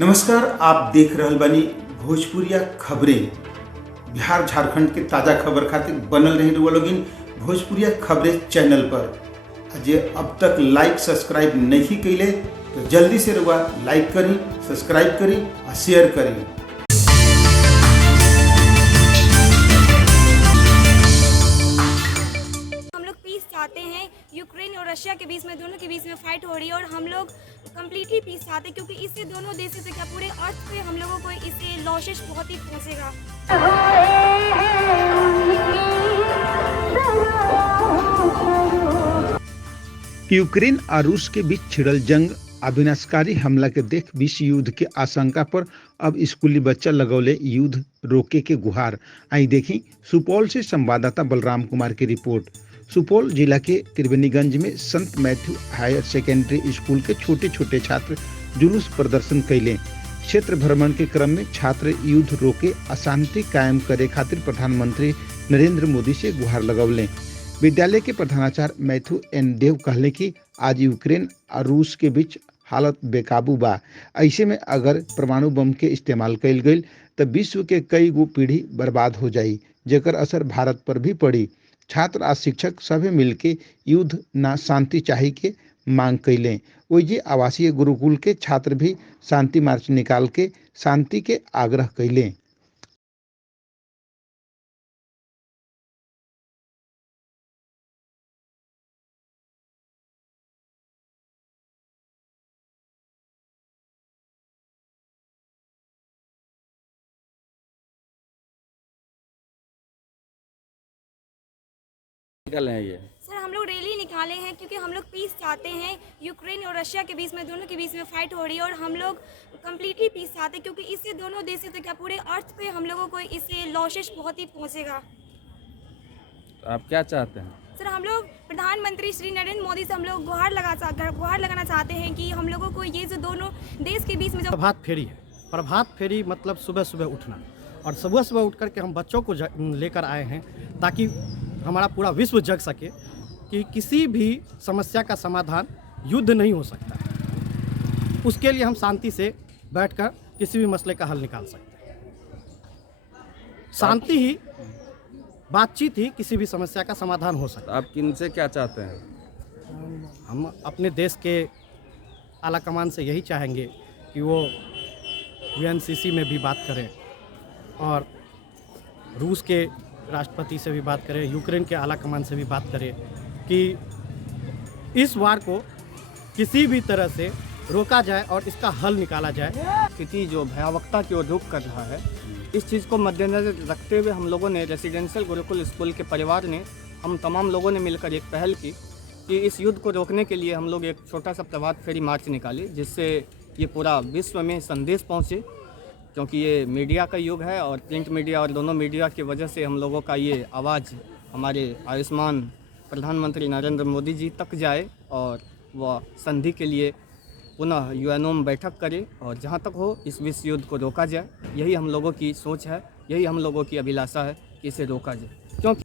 नमस्कार, आप देख रहल बानी भोजपुरिया खबरें। बिहार झारखंड के ताज़ा खबर खातिर बनल रही रुआ लोगिन भोजपुरिया खबरें चैनल पर। जे अब तक लाइक सब्सक्राइब नहीं कैले तो जल्दी से रुआ लाइक करी, सब्सक्राइब करी और शेयर करी। पीस चाहते हैं। यूक्रेन और रशिया के बीच में, दोनों के बीच में फाइट हो रही है और हम लोग कम्प्लीटली पीस चाहते हैं, क्योंकि इससे दोनों देशों से क्या पूरे अर्थ पे हम लोगों को इससे लॉसेस बहुत ही पहुंचेगा। यूक्रेन और रूस के बीच छिड़ल जंग आ विनाशकारी हमला के देख विश्व युद्ध के आशंका पर अब स्कूली बच्चा लगौले युद्ध रोके के गुहार। आई देखी सुपौल से संवाददाता बलराम कुमार की रिपोर्ट। सुपौल जिला के त्रिवेणीगंज में संत मैथ्यू हायर सेकेंडरी स्कूल के छोटे छोटे छात्र जुलूस प्रदर्शन कैले। क्षेत्र भ्रमण के क्रम में छात्र युद्ध रोके अशांति कायम करे खातिर प्रधानमंत्री नरेंद्र मोदी से गुहार लगौले। विद्यालय के प्रधानाचार्य मैथ्यू एन देव कहले कि आज यूक्रेन और रूस के बीच हालत बेकाबू बा। ऐसे में अगर परमाणु बम के इस्तेमाल कैल गई तो विश्व के कई गो पीढ़ी बर्बाद हो जाई, जेकर असर भारत पर भी पड़ी। छात्र आ शिक्षक सभी मिलके युद्ध ना शांति चाही के मांग कैले। वही आवासीय गुरुकुल के छात्र भी शांति मार्च निकाल के शांति के आग्रह कैले। निकल हैं ये सर, हम लोग रैली निकाले हैं क्योंकि हम लोग पीस चाहते हैं। यूक्रेन और रशिया के बीच में, दोनों के बीच में फाइट हो रही है और हम लोग कम्प्लीटली पीस चाहते हैं, क्योंकि इससे दोनों देशों से क्या पूरे अर्थ पे हम लोगों को इससे लॉसेस बहुत ही पहुंचेगा। आप क्या चाहते हैं? सर, हम लोग प्रधानमंत्री श्री नरेंद्र मोदी से हम लोग गुहार लगाना चाहते हैं कि हम लोगों को ये जो दोनों देश के बीच में जो प्रभात फेरी है। प्रभात फेरी मतलब सुबह सुबह उठना, और सुबह सुबह उठ करके हम बच्चों को लेकर आए हैं ताकि हमारा पूरा विश्व जग सके कि किसी भी समस्या का समाधान युद्ध नहीं हो सकता है। उसके लिए हम शांति से बैठकर किसी भी मसले का हल निकाल सकते हैं। शांति ही, बातचीत ही किसी भी समस्या का समाधान हो सकता है। आप किन से क्या चाहते हैं? हम अपने देश के आला कमान से यही चाहेंगे कि वो यूएनसीसी में भी बात करें और रूस के राष्ट्रपति से भी बात करें, यूक्रेन के आला कमान से भी बात करें कि इस वार को किसी भी तरह से रोका जाए और इसका हल निकाला जाए। स्थिति जो भयावहता की ओर रुख कर रहा है, इस चीज़ को मद्देनजर रखते हुए हम लोगों ने रेसिडेंशियल गुरुकुल स्कूल के परिवार ने, हम तमाम लोगों ने मिलकर एक पहल की कि इस युद्ध को रोकने के लिए हम लोग एक छोटा सा प्रभात फेरी मार्च निकाले, जिससे ये पूरा विश्व में संदेश पहुँचे। क्योंकि ये मीडिया का युग है और प्रिंट मीडिया और दोनों मीडिया की वजह से हम लोगों का ये आवाज़ हमारे आयुष्मान प्रधानमंत्री नरेंद्र मोदी जी तक जाए और वह संधि के लिए पुनः यूएनओ में बैठक करे और जहाँ तक हो इस विश्व युद्ध को रोका जाए। यही हम लोगों की सोच है, यही हम लोगों की अभिलाषा है कि इसे रोका जाए। क्योंकि